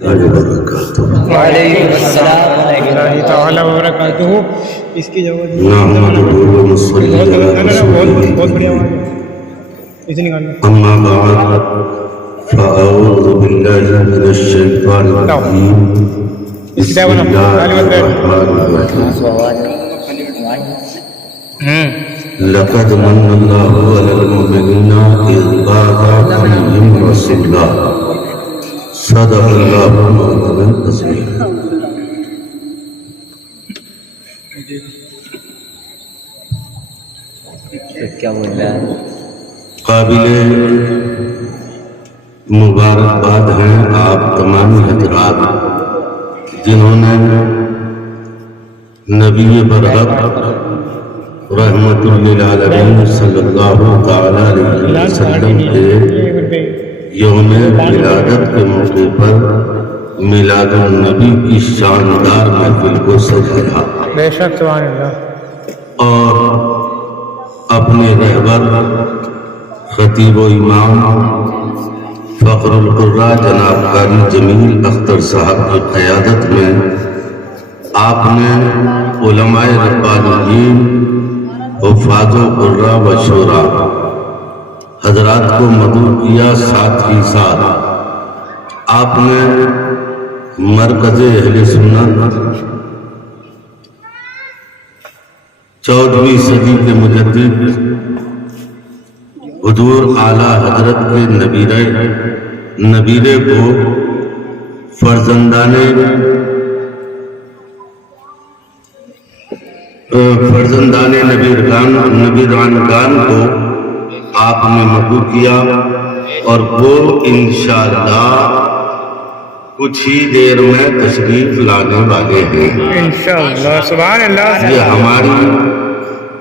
وعلیکم السلام اللہ تعالیٰ وبرکاتہ. اس کی جگہ بہت بڑھیا اسے نکالنا. اما بعد فاعوذ باللہ من الشیطان الرجیم بسم اللہ الرحمن الرحیم. لقد من اللہ علی المؤمنین اذ بعث فیہم رسولا صدق اللہ مولانا العظیم. کیا بول رہا ہے؟ قابل مبارکباد ہیں آپ تمام حضرات جنہوں نے نبی برحق رحمت للعالمین صلی اللہ تعالی علیہ وسلم کے یوم ولادت کے موقع پر میلاد النبی کی شاندار محفل کو سجایا بے شک سبحان اللہ اور اپنے رہبر خطیب و امام فخر القراء جناب قاری جمیل اختر صاحب کی قیادت میں آپ نے علماء ربانیین حفاظ و قراء و شورا حضرات کو مدعو کیا. ساتھ ہی ساتھ آپ نے مرکز اہل سنت 14ویں صدی کے مجدد حضور اعلیٰ حضرت کے نبیرے کو فرزندان نبیرانگان کو آپ نے مدعو کیا اور وہ انشاءاللہ کچھ ہی دیر میں تشریف لانے والے ہیں انشاءاللہ. سبحان اللہ. یہ ہماری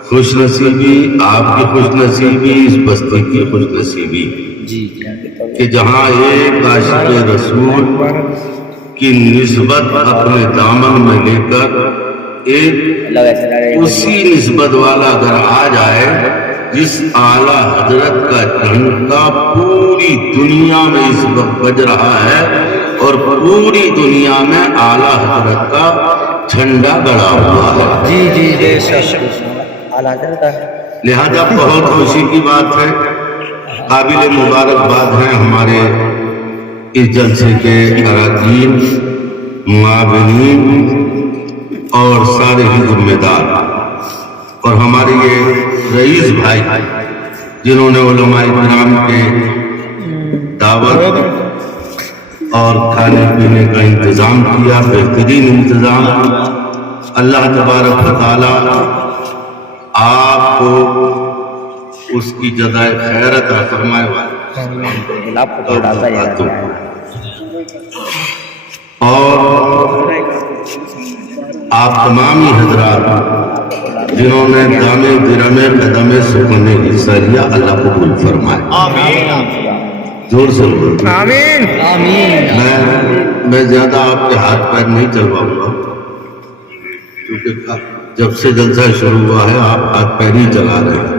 خوش نصیبی، آپ کی خوش نصیبی، اس بستی کی خوش نصیبی کہ جہاں ایک عاشق رسول کی نسبت اپنے دامن میں لے کر ایک اسی نسبت والا اگر آ جائے جس اعلیٰ حضرت کا جھنڈا پوری دنیا میں اس وقت بج رہا ہے اور پوری دنیا میں اعلیٰ حضرت کا جھنڈا گڑا ہوا ہے. جی جی بے شک اعلیٰ حضرت کا لہذا بہت خوشی کی بات ہے، قابل مبارکباد ہیں ہمارے اس جلسے کے اراکین، معاونین اور سارے ہی ذمہ دار اور ہمارے یہ رئیس بھائی جنہوں نے علماء کرام کے دعوت اور کھانے پینے کا انتظام کیا، بہترین انتظام. اللہ تبارک و تعالی آپ کو اس کی جزائے خیر عطا فرمائے. اور آپ تمام حضرات جنہوں نے دامے گرامے قدمے سکھنے حصہ لیا، اللہ قبول فرمائے. زور سے بولو آمین. میں زیادہ آپ کے ہاتھ پیر نہیں چلواؤں گا کیونکہ جب سے جلسہ شروع ہوا ہے آپ ہاتھ پیر ہی چلا رہے ہیں.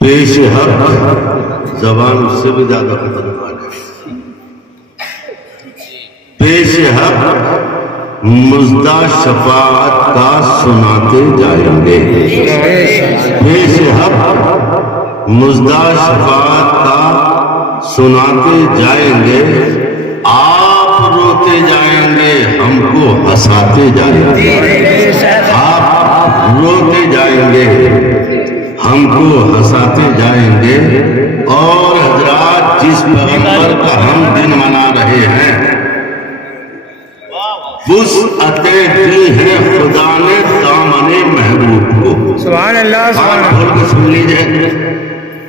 پیش حق زبان اس سے بھی زیادہ خطرناک ہے. پیش حق مزدہ شفاعت کا سناتے جائیں گے. پیش حق مزدہ شفاعت کا سناتے جائیں گے. آپ روتے جائیں گے، ہم کو ہنساتے جائیں گے. آپ روتے جائیں گے، ہم کو ہنساتے جائیں گے. اور حضرات جس پیغمبر کا ہم دن منا رہے ہیں وسعتیں دی ہیں خدا نے دامن محبوب کو. سبحان اللہ. سبحان بول کے سن لیجئے.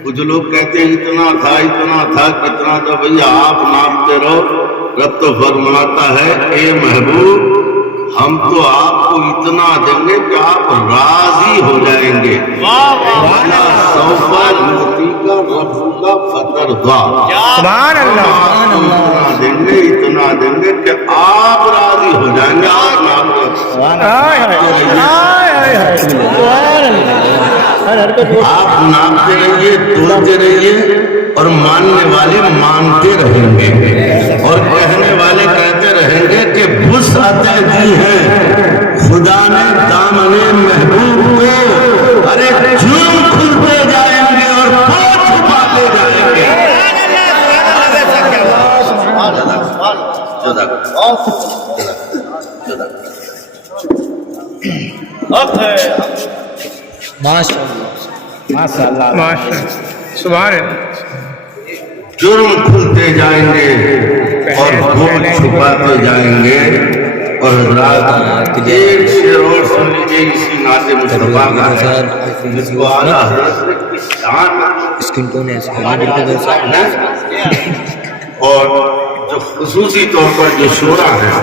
کچھ لوگ کہتے ہیں اتنا تھا کتنا تھا. بھئی آپ ناپتے رہو، رب تو فرماتا ہے اے محبوب ہم تو آپ کو اتنا دیں گے کہ آپ راضی ہو جائیں گے. والا سوفا موتی کا رب کا فترضا. سبحان اللہ. اتنا دیں گے کہ آپ راضی ہو جائیں گے. آپ ناپتے رہیے، تولتے رہیے اور ماننے والے مانتے رہیں گے اور کہنے والے کہتے رہیں گے کہ وسعتیں دی ہیں خدا نے دامن محبوب کو، ارے جرم کھلتے جائیں گے اور بوجھ چھپاتے جائیں گے۔ ماشاء اللہ سبحان جرم کھلتے جائیں گے اور بوجھ چھپاتے جائیں گے۔ اور حضرات ایک شعر اور سن لیجیے اسی نعت مصطفیٰ کا ہے جس کو اعلیٰ حضرت نے کس شان اسکن ٹون ہے اور جو خصوصی طور پر جو شعراء ہیں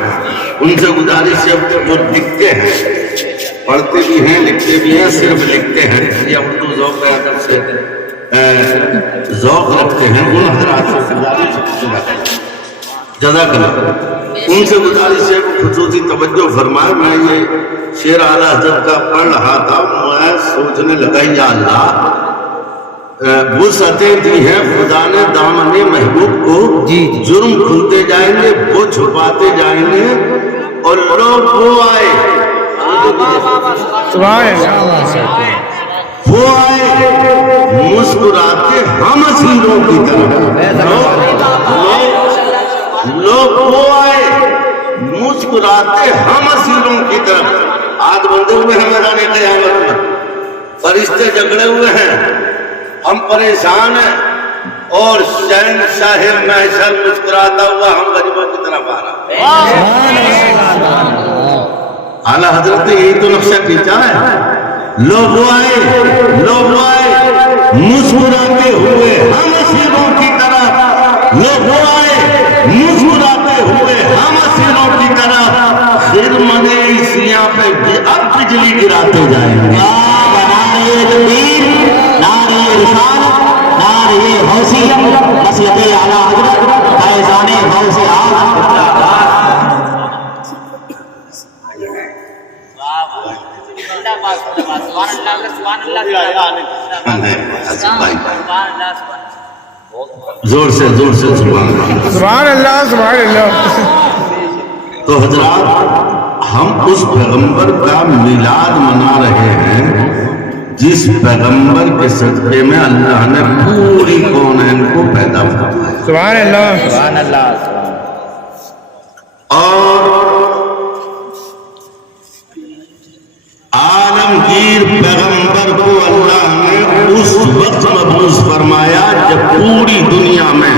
ان سے گزارش ہے جو لکھتے ہیں، پڑھتے بھی ہیں لکھتے بھی ہیں، صرف لکھتے ہیں یا اردو ذوق ادب سے ذوق رکھتے ہیں، ان حضرات سے گزارش جزاک اللہ، ان سے گزارش ہے خصوصی توجہ فرمائے۔ میں یہ شعر اعلیٰ حضرت کا پڑھ رہا تھا، میں سوچنے لگا یا اللہ وسعتیں دی ہیں خدا نے دامن محبوب کو، جرم کھلتے جائیں گے وہ چھپاتے جائیں گے اور لوگ وہ آئے وہ آئے مسکراتے ہم اسیروں کی طرح، لوگ وہ آئے مسکراتے ہم اسیروں کی طرف۔ آج بندے ہوئے ہیں میدان قیامت میں، فرشتے جھگڑے ہوئے ہیں، ہم پریشان ہیں اور شہنشاہ محشر مسکراتا ہوا ہم غریبوں کی طرف آ رہا ہے۔ اعلیٰ حضرت نے یہی تو نقشہ کھینچا ہے، لوگ آئے مسکراتے ہوئے ہم اسیروں کی طرف، لوگ آئے مسکراتے ہوئے ہم اسیروں کی طرف، خرمن عیسیاں پہ اب بجلی گراتے جائیں گے۔ نعرہ تکبیر، نعرہ رسالت، نعرہ حوثیت، نصیحت اعلیٰ حضرت فیضان غوث زور سے سبحان اللہ سبحان اللہ۔ تو حضرات ہم اس پیغمبر کا میلاد منا رہے ہیں جس پیغمبر کے صدقے میں اللہ نے پوری کونین کو پیدا فرمایا۔ سبحان اللہ سبحان اللہ۔ اور عالمگیر پیغمبر کو اللہ نے اس وقت مبعوث فرمایا جب پوری دنیا میں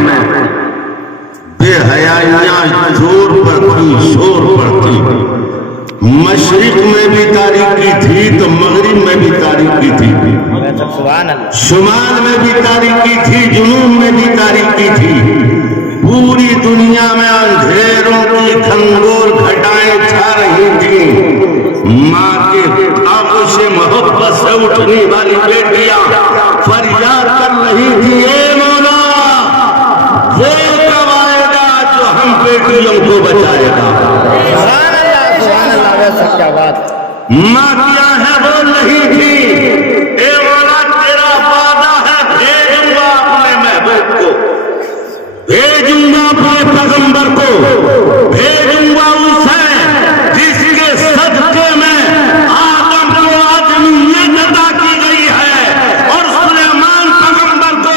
بے حیائیاں زور پر تھی، شور پر تھی، مشرق میں بھی تاریکی تھی تو مغرب میں بھی تاریکی تھی، شمال میں بھی تاریکی تھی، جنوب میں بھی تاریکی تھی، پوری دنیا میں اندھیروں کی گھنگور گھٹائیں چھا رہی تھیں۔ ماں کے آغوش محبت سے اٹھنے والی بیٹیاں فریاد کر رہی تھی، اے مولا وہ کب آئے گا جو ہم بیٹیوں کو بچائے گا۔ ماں کیا ہے بول رہی تھی، اے مولا تیرا وعدہ ہے بھیجوں گا اپنے محبوب کو، بھیجوں گا اپنے پیغمبر کو، بھیجوں گا اسے جس کے صدقے میں آدم کو آدمیت عطا کی گئی ہے اور سلیمان پیغمبر کو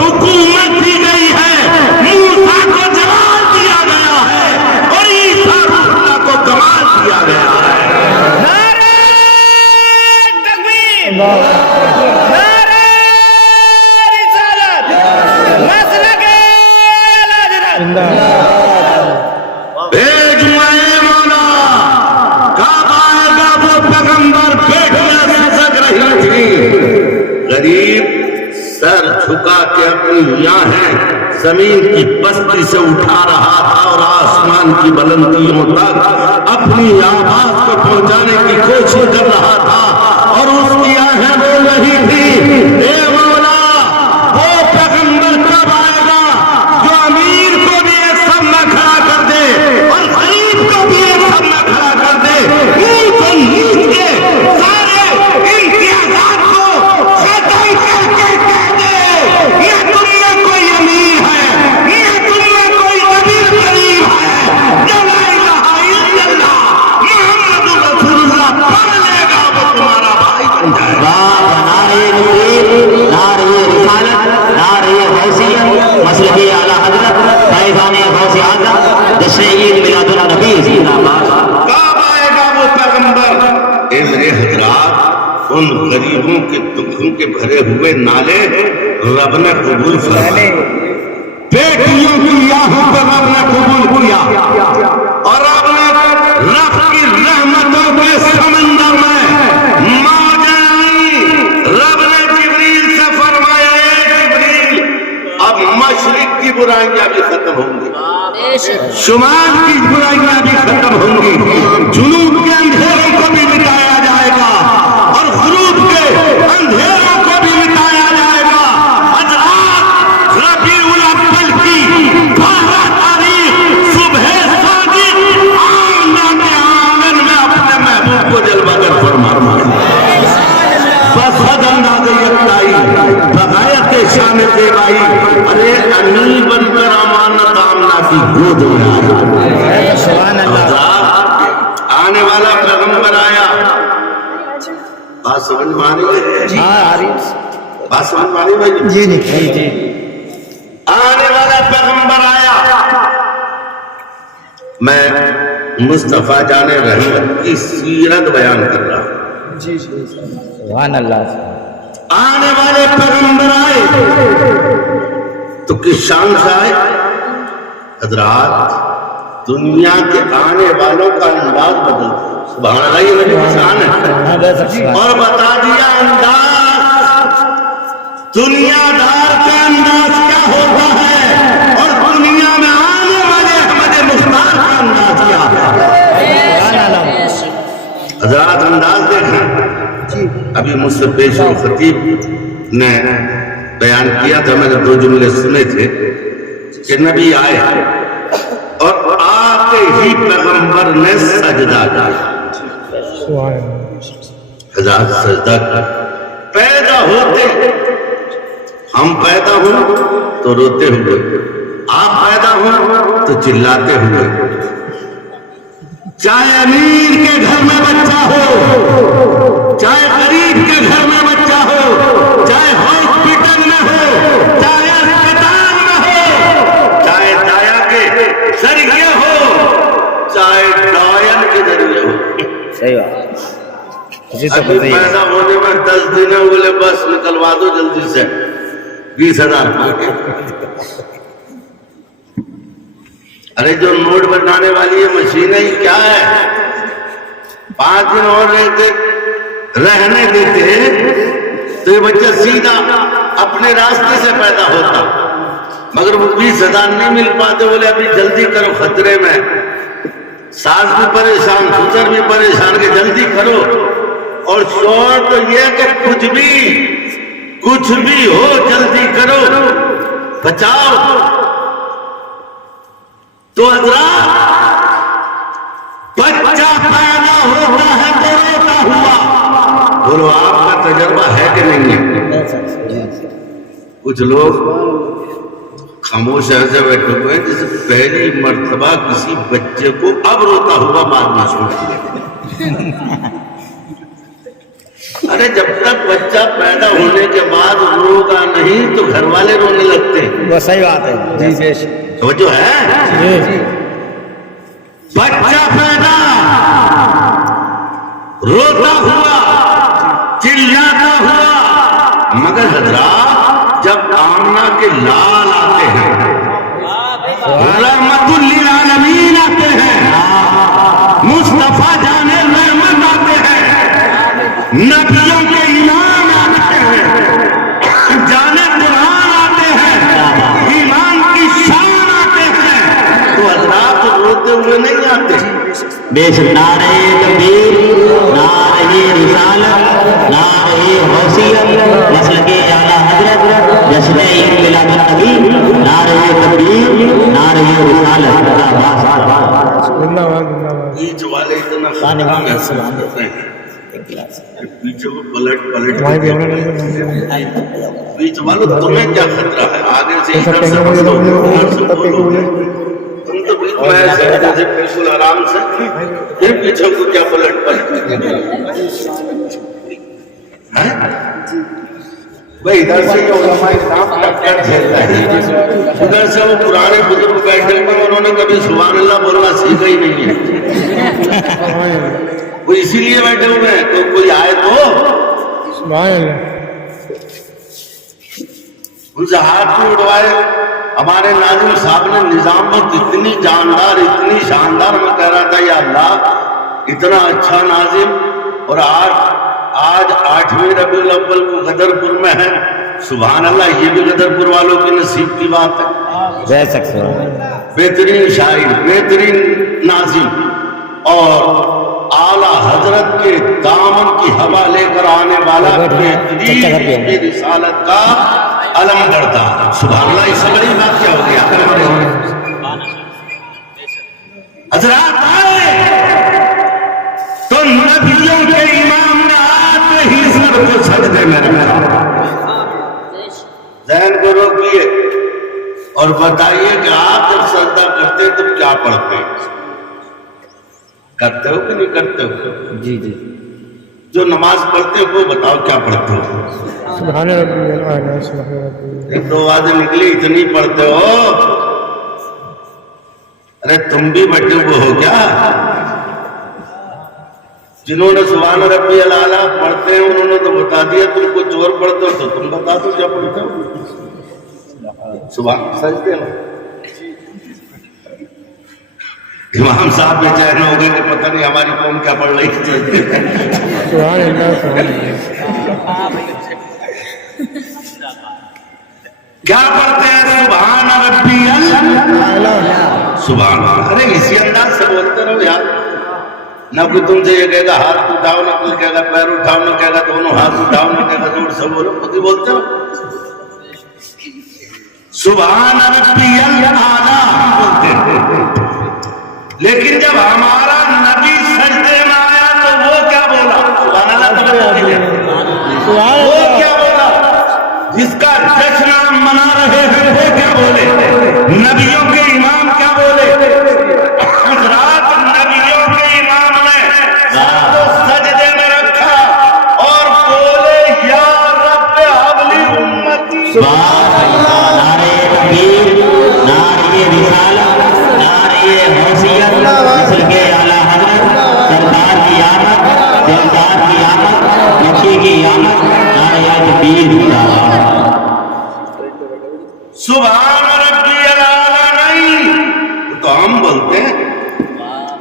حکومت دی گئی ہے، موسیٰ کو جلال دیا گیا ہے اور عیسیٰ روح اللہ کو کمال دیا گیا ہے۔ غریب سر جھکا کے اپنی یاہیں زمین کی پستی سے اٹھا رہا تھا اور آسمان کی بلندیوں تک اپنی آواز کو پہنچانے کی کوشش کر رہا تھا اور اس کی آہیں بول رہی تھی، اے مولا وہ پیغمبر کب آئے گا جو امیر کو بھی ایک سب میں کھڑا کر دے اور غریب کو بھی ایک سب میں کھڑا کر دے، منہ کو نیچ کے سارے امتیازات کو ختم کر کے کہہ دے یہ دنیا کو مسلک اعلیٰ حضرت فیضان غوث اعظم جشن عید میلاد النبی زندہ باد. کب آئے گا وہ پیغمبر؟ اے میرے حضرات، ان غریبوں کے دکھوں کے بھرے ہوئے نالے رب نے قبول فرمائے، بیٹیوں کی یاہوں پر رب نے قبول کیا، اور رب نے رب کی رحمتوں کے سمندر میں موجیں آئیں. رب نے جبریل سے فرمایا، اے جبریل اب مشرق کی برائیاں بھی ختم ہوں گی، شمال کی برائیاں بھی ختم ہوں گی، جنوب کے اندھیروں کو بھی مٹایا جائے گا اور غروب کے اندھیروں کو بھی مٹایا جائے گا. حضرات، ربیع الاول کی 12 تاریخ صبح صادق آمنہ کے آنگن میں اپنے محبوب کو جلوہ گر فرمایا. بس حد انداز یکتائی بغایت شان زیبائی، ارے انی بن کر امانت آمنہ کی گود میں آیا. سبحان اللہ. آنے والا پیغمبر آیا. بات سمجھ میں آ رہی ہے؟ ہاں آ رہی ہے. بات سمجھ میں آ رہی ہے؟ جی نہیں جی. آنے والا پیغمبر آیا. میں مصطفیٰ جان رحمت کی سیرت بیان کر رہا ہوں. سبحان اللہ. آنے والے پیغمبر آئے تو کس شان سے آئے؟ حضرات، دنیا کے آنے والوں کا انداز بدل دیا. سبحان اللہ، یہ میری شان ہے. اور بتا دیا انداز دنیا دار کا انداز کیا ہوتا ہے، اور دنیا میں آنے والے احمد مختار کا انداز کیا ہے. حضرات، انداز دیکھیں. ابھی مجھ سے پیش خطیب نے بیان کیا تھا، میں نے 2 جملے سنے تھے کہ نبی آئے اور آتے ہی پیغمبر نے سجدہ کیا. حضرات، سجدہ کیا. پیدا ہوتے ہم پیدا ہوں تو روتے ہوئے، آپ پیدا ہوں تو چلاتے ہوئے. چاہے امیر کے گھر میں بچہ ہو، چاہے غریب کے گھر میں بچہ ہو، چاہے ہاسپٹل میں ہو، چاہے اسپتال میں ہو، چاہے دایا کے ذریعے ہو، چاہے ڈائن کے ذریعے ہو. صحیح بات. ابھی پیدا ہونے میں 10 دن بولے بس نکلوا دو جلدی سے 20,000. ارے جو نوٹ بنانے والی یہ مشینیں ہی کیا ہے؟ 5 دن اور رہنے دیتے تو یہ بچہ سیدھا اپنے راستے سے پیدا ہوتا، مگر وہ 20,000 نہیں مل پاتے. بولے ابھی جلدی کرو، خطرے میں. ساس بھی پریشان، سسر بھی پریشان کہ جلدی کرو. اور شور تو یہ کہ کچھ بھی ہو جلدی کرو، بچاؤ. تو حضرات، بچہ پیدا ہوتا ہے تو روتا ہوا. بولو آپ کا تجربہ ہے کہ نہیں ہے؟ کچھ لوگ خاموش ایسے بیٹھے ہوئے ہیں جیسے پہلی مرتبہ کسی بچے کو اب روتا ہوا بعد میں سن لیا. ارے جب تک بچہ پیدا ہونے کے بعد روگا نہیں تو گھر والے رونے لگتے ہیں. وہ صحیح بات ہے. توجہ ہے؟ بچہ پیدا روتا ہوا، چلاتا ہوا، مگر حضرات جب آمنہ کے لال آتے ہیں، رحمت للعالمین آتے ہیں، مصطفیٰ جان رحمت آتے ہیں، نبیوں کے امام آتے ہیں، جانے قرآن آتے ہیں، ایمان کی شان آتے ہیں، تو حضرات روتے ہوئے نہیں آتے. بے شک نعرہ تکبیر، نعرہ رسالت، نعرہ غوثیت، مسلک اعلیٰ حضرت جشن عید میلاد النبی، نعرہ تکبیر، نعرہ رسالت. بیچ والے اتنا خطرہ محسوس کرتے ہیں، پیچھے کو پلٹ بیچ والوں تمہیں کیا خطرہ ہے؟ آگے سے ادھر سے بولو، ادھر سے بولو. تم تو بیچ میں ایسے جیسے بالکل آرام سے، پھر پیچھے کو کیا پلٹ بھائی ادھر سے یہ علماء اسلام ٹکر جھیلتا ہے، ادھر سے وہ پرانے بزرگ بیٹھے ہوئے انہوں نے کبھی سبحان اللہ بولنا سیکھا ہی نہیں ہے، وہ اسی لیے بیٹھے ہوئے ہیں تو کوئی آئے تو سبحان اللہ ان سے ہاتھ بھی اڑوائے۔ ہمارے ناظم صاحب نے نظام پر اتنی جاندار اتنی شاندار، میں کہہ رہا تھا یا اللہ اتنا اچھا ناظم، اور آج 8ویں ربیع الاول کو غدرپور میں ہے، سبحان اللہ یہ بھی غدرپور والوں کے نصیب کی بات ہے۔ بے شک سبحان اللہ۔ بہترین شاعر، بہترین ناظم، اور اعلیٰ حضرت کے دامن کی ہوا لے کر آنے والا بہترین رسالت کا علم بردار، سبحان اللہ۔ اس سے بڑی بات کیا ہو گیا؟ حضرات آئے تو نبیوں کے امام نے آتے ہی سر کو سجدے میں رکھا۔ ذہن کو روکیے اور بتائیے کہ آپ جب سجدہ کرتے تو کیا پڑھتے؟ کرتے ہو کہ نہیں کرتے ہو؟ جی جی جو نماز پڑھتے ہو وہ بتاؤ کیا پڑھتے ہو؟ سبحان ربی الاعلیٰ سبحان ربی ایک دو آوازیں نکلی اتنی پڑھتے ہو؟ ارے تم بھی بٹے ہوئے ہو کیا؟ جنہوں نے سبحان ربی الاعلیٰ پڑھتے ہیں انہوں نے تو بتا دیا، تم کو چور پڑھتے ہو تو تم بتا دو کیا پڑھتے ہو؟ سبحان سجدے میں امام صاحب بے چین ہو گئے کہ پتہ نہیں ہماری قوم کیا پڑھ رہی ہے۔ سبحان اللہ سبحان اللہ کیا پڑھتے ہیں؟ سبحان ربی الاعلیٰ، سبحان اللہ۔ ارے اسی انداز سے بولتے رہو یار، نہ کوئی تم سے یہ کہے گا ہاتھ اٹھاؤ، نہ کوئی کہے گا پیر اٹھاؤ، نہ کہے گا دونوں ہاتھ اٹھاؤ، نہ کہے گا زور سے بولو، خود ہی بولتے رہو سبحان ربی الاعلیٰ بولتے ہیں۔ لیکن جب ہمارا نبی سجدے میں آیا تو وہ کیا بولا؟ سبحان اللہ تو بتائیے وہ کیا بولا؟ جس کا جشن ہم منا رہے ہیں وہ کیا بولے؟ نبیوں کے امام کیا بولے؟ حضرات نبیوں کے امام نے سر کو سجدے میں رکھا اور بولے یا رب حبلی امتی۔ سبحان اللہ۔ نعرہ تکبیر، نعرہ رسالت، نعرہ حیثیت، مصر کے اعلیٰ حضرت سرکار کی آمد، دیودار کی آمد، مکھی کی آمد، نعرہ تکبیر۔ سبحان ربی الاعلیٰ نہیں تو ہم بولتے ہیں،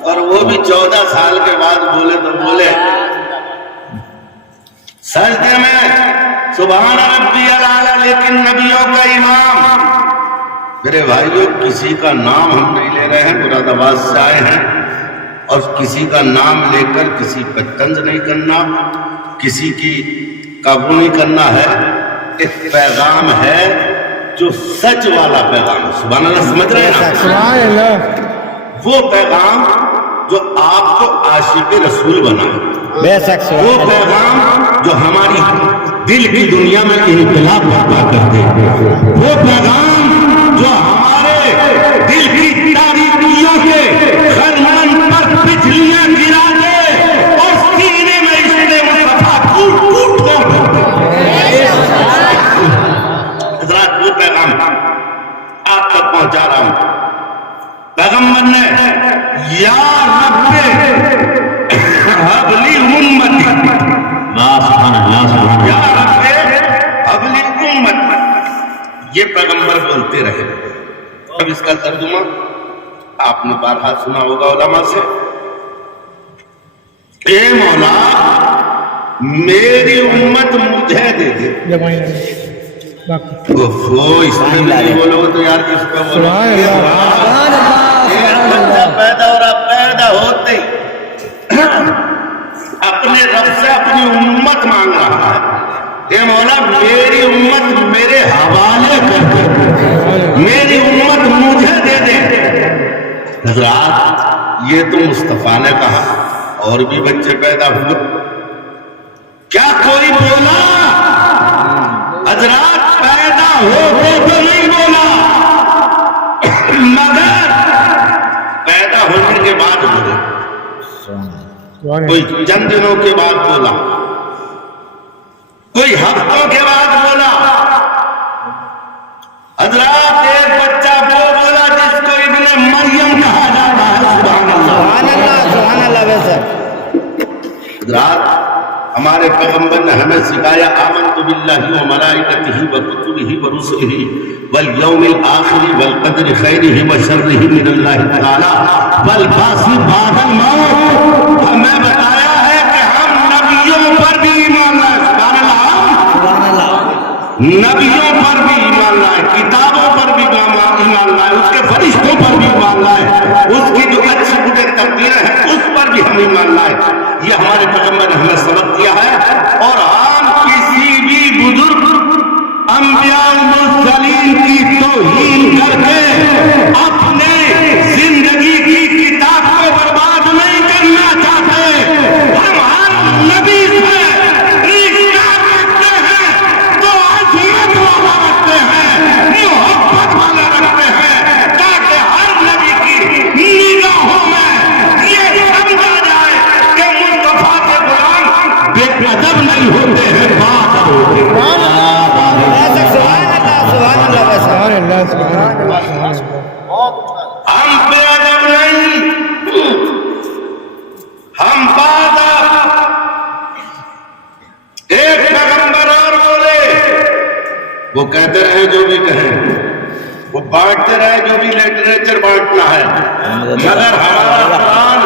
اور وہ بھی 14 سال کے بعد بولے تو بولے سجدے میں سبحان ربی الاعلیٰ، لیکن نبیوں کا امام۔ میرے بھائیوں کسی کا نام ہم نہیں لے رہے ہیں، مراد آباد سے آئے ہیں، اور کسی کا نام لے کر کسی پہ طنز نہیں کرنا، کسی کی قابو نہیں کرنا ہے۔ ایک پیغام ہے جو سچ والا پیغام، سبحان اللہ، سمجھ رہے ہیں نا؟ سبحان اللہ وہ پیغام جو آپ کو عاشق رسول بنا، بے شک سبحان وہ اللہ۔ پیغام جو ہماری دل کی دنیا میں انقلاب برپا کر دے، وہ پیغام جو ہمارے دل کی تاریکیوں کے خرمن پر بجلیاں گرا دے اور سینے میں عشق مصطفیٰ ٹوٹ ٹوٹ ہو۔ حضرات وہ پیغام آپ تک پہنچا رہا ہوں۔ پیغمبر نے یا رب حبلی امتی، سبحان اللہ، سبحان یا اللہ۔ رب حبلی امتی، یہ پیغمبر بولتے رہے۔ اب اس کا ترجمہ آپ نے بارہا سنا ہوگا علماء سے، اے مولا میری امت مجھے دے دے۔ وہ اس میں نہیں بولو تو یار کس پہ بولو؟ سبحان اللہ ایک بندہ پیدا ہو رہا، پیدا ہوتے ہی اپنے رب سے اپنی امت مانگ رہا ہے، اے مولا میری امت میرے حوالے کر دے، میری امت مجھے دے دے۔ حضرات یہ تو مصطفیٰ نے کہا، اور بھی بچے پیدا ہوئے، کیا کوئی بولا؟ حضرات پیدا ہوتے تو نہیں بولا، مگر پیدا ہونے کے بعد بولا، کوئی چند دنوں کے بعد بولا۔ کوئی ہفتوں کے بعد بولا حضرات ایک بچہ وہ بولا جس کو ابن مریم کہا جاتا ہے. سبحان اللہ. سبحان اللہ بے شک. حضرات ہمارے پیغمبر نے ہمیں سکھایا آمنت باللہ و ملائکتہ و کتبہ و رسلہ والیوم الآخر والقدر خیرہ و شرہ من اللہ تعالی والبعث بعد الموت. ہمیں بتایا ہے کہ ہم نبیوں پر بھی ایمان لائے. سبحان اللہ. نبیوں پر بھی ایمان لائے, کتابوں پر بھی ایمان لائے, اس کے فرشتوں پر بھی ایمان لائے, اس کی جو اچھی بری تقدیریں ہیں اس پر بھی ہم ایمان لائے. یہ ہمارے پیغمبر نے ہمیں سبق دیا ہے. اور ہم کسی بھی بزرگ انبیاء المرسلین کی توہین کر کے اپنے زندگی کی کتاب کو برباد نہیں کرنا چاہتے. ہم ہر نبی سے رشتہ رکھتے ہیں تو عظمت والا رکھتے ہیں, محبت والا رکھتے ہیں, تاکہ ہر نبی کی نگاہوں میں یہ سمجھا جائے کہ مصطفیٰ کے غلام بے ادب نہیں ہوتے ہیں, باادب ہوتے ہیں. سبحان اللہ سبحان اللہ. ہم بے ادب نہیں, ہم باادب. ایک پیغمبر اور بولے, وہ کہتے رہے جو بھی کہیں, وہ بانٹتے رہے جو بھی لٹریچر بانٹنا ہے, مگر ہمارا قرآن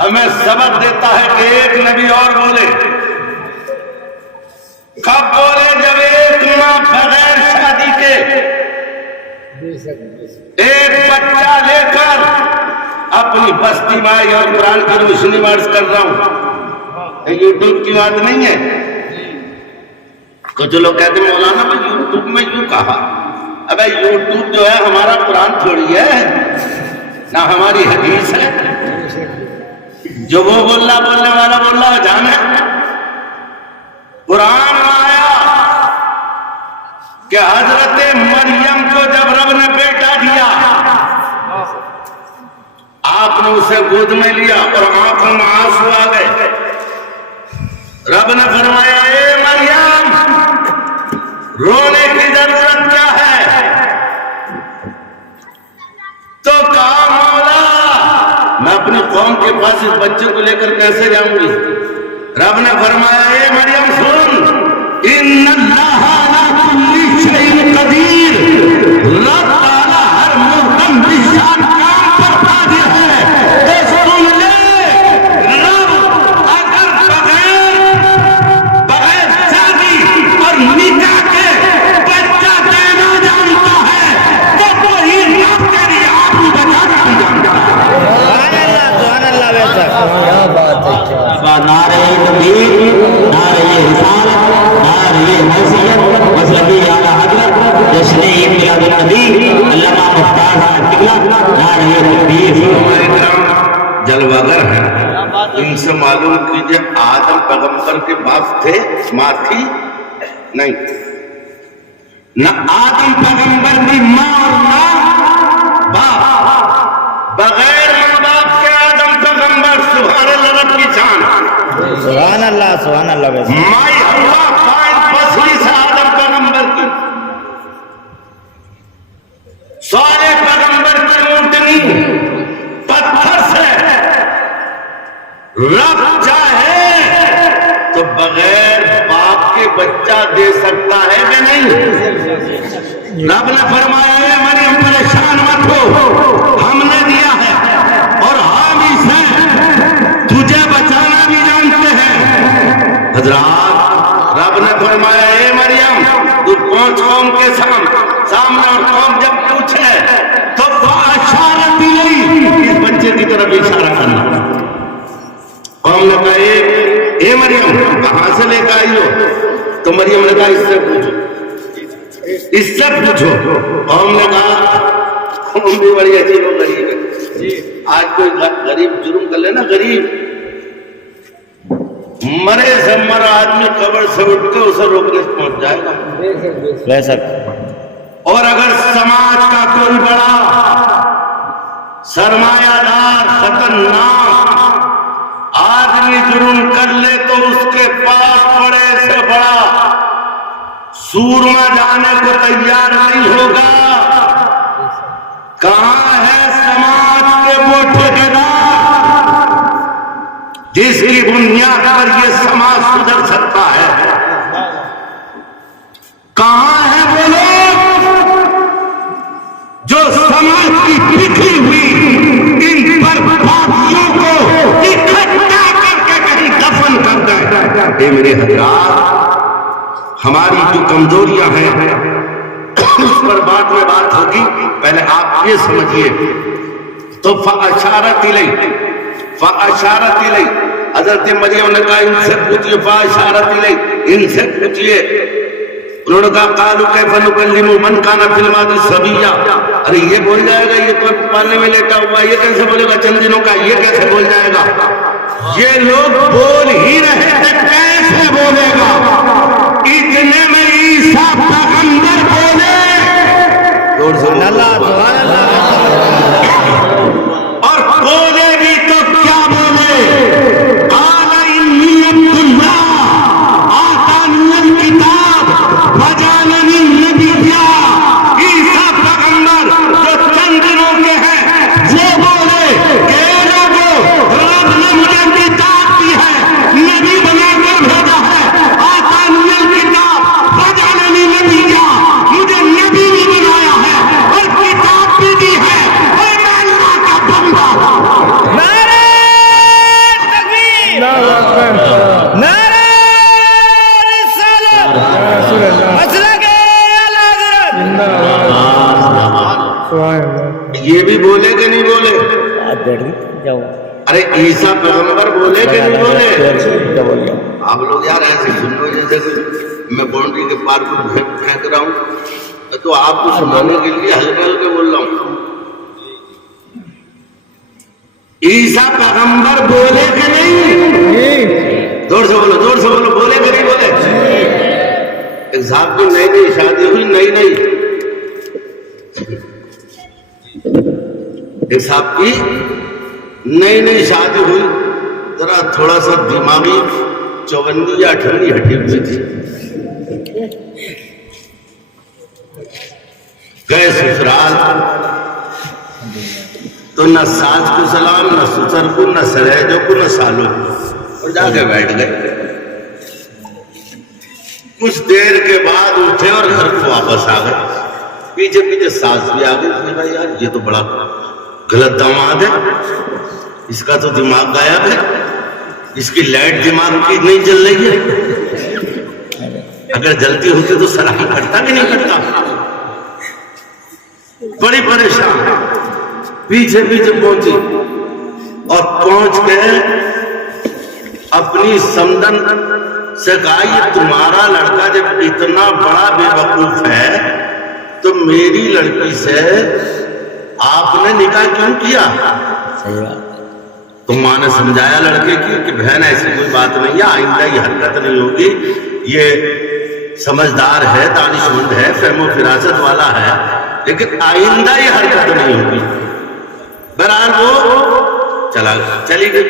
ہمیں سبق دیتا ہے کہ ایک نبی اور بولے. کب بولے؟ جب ایک ماں بغیر شادی کے ایک بچہ لے کر اپنی بستی میں آئی. اور قرآن کی روشنی میں عرض کر رہا ہوں, یوٹیوب کی بات نہیں ہے. کچھ لوگ کہتے ہیں مولانا میں یوٹیوب میں یوں کہا. ابے یوٹیوب جو ہے ہمارا قرآن تھوڑی ہے, نہ ہماری حدیث ہے. جو وہ بولنے والا بول رہا جانے. قرآن آیا کہ حضرت مریم کو جب رب نے بیٹا دیا, آپ نے اسے گود میں لیا اور آنکھوں میں آنسو آ گئے. رب نے فرمایا اے مریم رونے کی ضرورت کیا ہے؟ تو کہا مولا میں اپنی قوم کے پاس اس بچے کو لے کر کیسے جاؤں گی؟ رب نے فرمایا اے مریم سن, ان اللہ علی کل شیء قدیر. رب تعالی ہر محکم نشان کام پر قادر ہے. تو سن لے, رب اگر بغیر شادی اور نکاح کے بچہ دینا جانتا ہے تو وہی رب تیری آبرو بچانا بھی جانتا ہے. سبحان اللہ بے شک. کیا بات ہے, کیا نعرہ تکبیر, نعرہ رسالت, نعرہ حیثیت, مسلکی اعلیٰ حضرت جشن عید میلاد النبی علامہ مختار صاحب قبلہ, نعرہ تکبیر. ہمارے کرام جلوگر ہیں, ان سے معلوم کیجئے آدم پیغمبر کے باپ تھے, ماں تھی نہیں؟ نہ آدم پیغمبر کی ماں اور نہ باپ. بغیر ماں باپ کے آدم پیغمبر. سبحان اللہ, رب کی شان. سبحان اللہ بے شک. مائی ہوا قائد پسلی سے آدم پیغمبر کی, صالح پیغمبر کی اونٹنی پتھر سے. رب چاہے تو بغیر باپ کے بچہ دے سکتا ہے کہ نہیں؟ رب نے فرمایا ہے مریم پریشان مت ہو, ہم نے دیا ہے اور ہم اسے تجھے بچانا بھی جانتے ہیں. حضرات رب نے فرمایا اے مریم تو پہنچ قوم کے سامنے, اور قوم جب پوچھے تو اشارت الیہ, اس بچے کی طرف اشارہ کرنا. قوم نے کہا اے مریم کہاں سے لے کے آئی ہو؟ تو مریم نے کہا اس سے پوچھو, اس سے پوچھو. قوم نے کہا قوم بھی بڑی عجیب و غریب ہے. آج کوئی غریب جرم کر لے نا, غریب مرے سے مرا آدمی قبر سے اٹھ کے اسے روکنے سے پہنچ جائے گا. بے شک. اور اگر سماج کا کوئی بڑا سرمایہ دار خطرناک آدمی جرم کر لے تو اس کے پاس بڑے سے بڑا سورما جانے کو تیار نہیں ہوگا. کہاں ہے سماج کے وہ ٹھیکیدار جس کی بنیاد پر یہ سماج سدھر سکتا ہے؟ کہاں ہے وہ لوگ جو سماج کی بکھری ہوئی ان بربادیوں کو اکٹھا کر کے کہیں دفن کر دیں؟ میرے حضرات، ہماری جو کمزوریاں ہیں اس پر بعد میں بات ہوگی، پہلے آپ یہ سمجھیے. تو فاشارت الیہ، فاشارت الیہ، حضرت مریم نے کہا ان سے پوچھئے، فاشارت الیہ، ان سے پوچھئے. انہوں نے کہا قالوا کیف نکلم من کان فی المہد صبیا. ارے یہ بول جائے گا، یہ تو پالنے میں لیٹا ہوا، یہ کیسے بولے گا چند دنوں کا، یہ کیسے بول جائے گا؟ یہ لوگ بول ہی رہے تھے، کیسے بولے گا؟ اتنے میں عیسیٰ پیغمبر بولے، اور بولے بھی تو کیا بولے؟ قال انی عبد اللہ آتانی الکتاب وجعلنی نبیا. عیسیٰ پیغمبر جو چند دنوں کے ہیں وہ بولے کہ اے لوگوں، رب نے مجھے کتاب دی ہے، نبی بنا کر بھیجا ہے. آتانی الکتاب وجعلنی نبیا، مجھے نبی بھی بنایا ہے اور کتاب بھی دی ہے، اور میں اللہ کا بندہ ہوں. نعرہ تکبیر، اللہ اکبر. نعرہ رسالت، رسول اللہ مسلک اعلی حضرت. زندہ باد. سبحان اللہ. یہ بھی بولے کہ نہیں بولے؟ ارے عیسیٰ پیغمبر بولے کہ نہیں بولے؟ آپ لوگ یار ایسے سن رہے جیسے کہ میں باؤنڈری کے پار کو پھینک رہا ہوں، تو آپ کو سنانے کے لیے ہلکے ہلکے بول رہا ہوں. عیسیٰ پیغمبر بولے کہ نہیں؟ زور سے بولو، زور سے بولو، بولے کہ نہیں بولے؟ ایک صاحب کی نئی نئی شادی ہوئی، ایک صاحب کی نئی نئی شادی ہوئی، ذرا تھوڑا سا دماغی چوبندی یا اٹھنی ہٹی ہوئی تھی. گئے سسرال تو نہ ساس کو سلام، نہ سسر کو، نہ سریجوں کو، نہ سالوں کو، اور جا کے بیٹھ گئے. کچھ دیر کے بعد اٹھے اور گھر کو واپس آ گئے. پیچھے پیچھے ساس بھی آ گئی. اس نے کہا یار یہ تو بڑا غلط داماد ہے، اس کا تو دماغ غائب ہے، اس کی لائٹ دماغ کی نہیں جل رہی ہے، اگر جلتی ہوتی تو سلام کرتا کہ نہیں کرتا؟ بڑی پریشان، پیچھے پیچھے پہنچی اور پہنچ کے اپنی سمدن سے کہا یہ تمہارا لڑکا جب اتنا بڑا بے وقوف ہے تو میری لڑکی سے آپ نے نکاح کیوں کیا؟ تو ماں نے سمجھایا لڑکے کی کہ بہن ایسی کوئی بات نہیں ہے، آئندہ یہ حرکت نہیں ہوگی، یہ سمجھدار ہے، دانش مند ہے، فہم و فراست والا ہے، لیکن آئندہ یہ حرکت نہیں ہوگی. بہرحال وہ چلی گئی.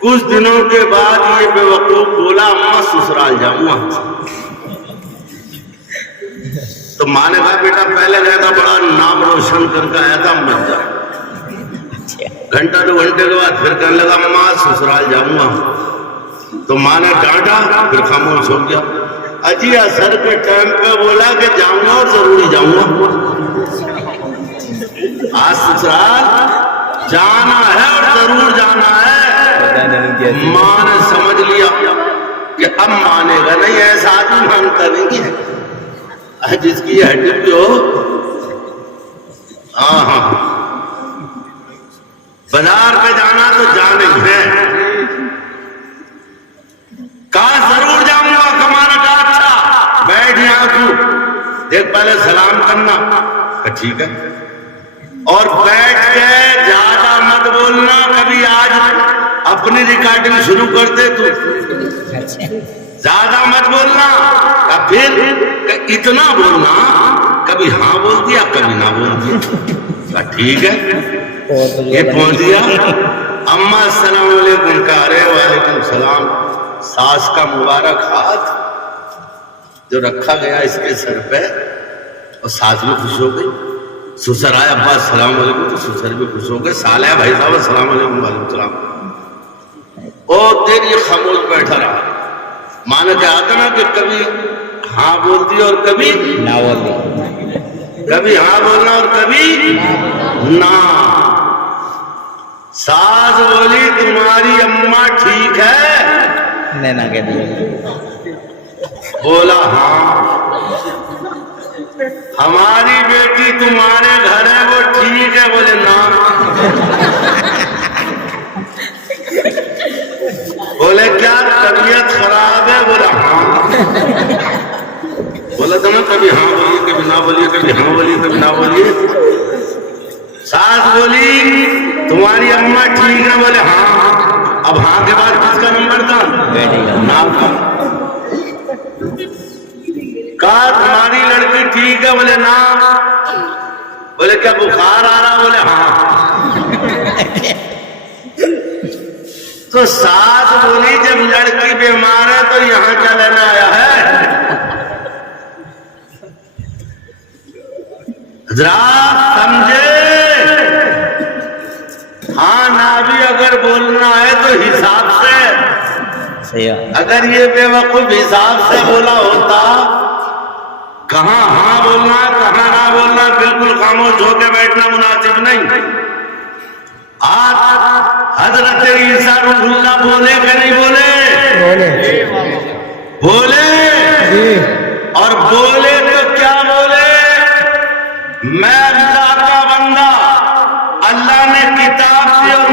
کچھ دنوں کے بعد یہ بے وقوف بولا اماں سسرال جاؤں گا. تو ماں نے کہا بیٹا پہلے گیا تھا بڑا نام روشن کر کے آیا تھا، مت جا. گھنٹہ دو گھنٹے کے بعد پھر کہنے لگا ماں سسرال جاؤں گا. تو ماں نے ڈانٹا، پھر خاموش ہو گیا. اجی اثر کے ٹائم پہ بولا کہ جاؤں گا اور ضروری جاؤں گا. آج سسرال جانا ہے اور ضرور جانا ہے. ماں نے سمجھ لیا کہ اب مانے گا نہیں، ایسا آدمی مانتا نہیں ہے جس کی یہ ہڈی بھی ہو. ہاں بازار پہ جانا تو جانے ہے. کہا ضرور جاؤں گا. کمانا کا اچھا بیٹھ یہاں تو دیکھ پہلے سلام کرنا. ٹھیک ہے. اور بیٹھ کے زیادہ مت بولنا. کبھی آج اپنی ریکارڈنگ شروع کر دے تو زیادہ مت بولنا. پھر اتنا بولنا، کبھی ہاں بول دیا کبھی نہ بول دیا. ٹھیک ہے. یہ پہنچ دیا. اماں السلام علیکم. کہا ارے وعلیکم السلام. ساس کا مبارک ہاتھ. جو رکھا گیا اس کے سر پہ، اور ساتھ میں خوش ہو گئی. سسر آئے، ابا السلام علیکم، تو سسر بھی خوش ہو گئے. سال ہے بھائی صاحب السلام علیکم. وعلیکم السلام. اور دیر یہ خاموش بیٹھا رہا. ماں نے کہا تھا نا کہ کبھی ہاں بولتی اور کبھی نہ بولتی. کبھی ہاں بولنا اور کبھی نہ. ساس بولی تمہاری اماں ٹھیک ہے؟ نینا کہہ دیا. بولا ہاں. ہماری بیٹی تمہارے گھر ہے وہ ٹھیک ہے؟ بولے نہ. بولے کیا طبیعت خراب ہے؟ بولا ہاں. بولا تھا نا کبھی ہاں بولیے کبھی نہ بولیے، کبھی ہاں بولیے کبھی نہ بولیے. ساس بولی تمہاری اماں ٹھیک ہے؟ بولے ہاں. اب ہاں کے بعد کس کا نمبر تھا؟ بیٹی کا. نہ تھا. کہا تمہاری لڑکی ٹھیک ہے؟ بولے نہ. بولے کیا بخار آ رہا؟ بولے ہاں. تو ساس بولی جب لڑکی بیمار ہے تو یہاں کیا لینا آیا ہے؟ حضرات سمجھے؟ ہاں نہ بھی اگر بولنا ہے تو حساب سے. صحیح ہے. اگر یہ بے وقوف حساب سے بولا ہوتا، کہاں ہاں بولنا کہاں نہ بولنا، بالکل خاموش ہو کے بیٹھنا مناسب نہیں. آج حضرت عیسیٰ روح اللہ بولے کہ نہیں بولے؟ بولے. اور بولے تو کیا بولے؟ میں اللہ کا بندہ، اللہ نے کتاب دی اور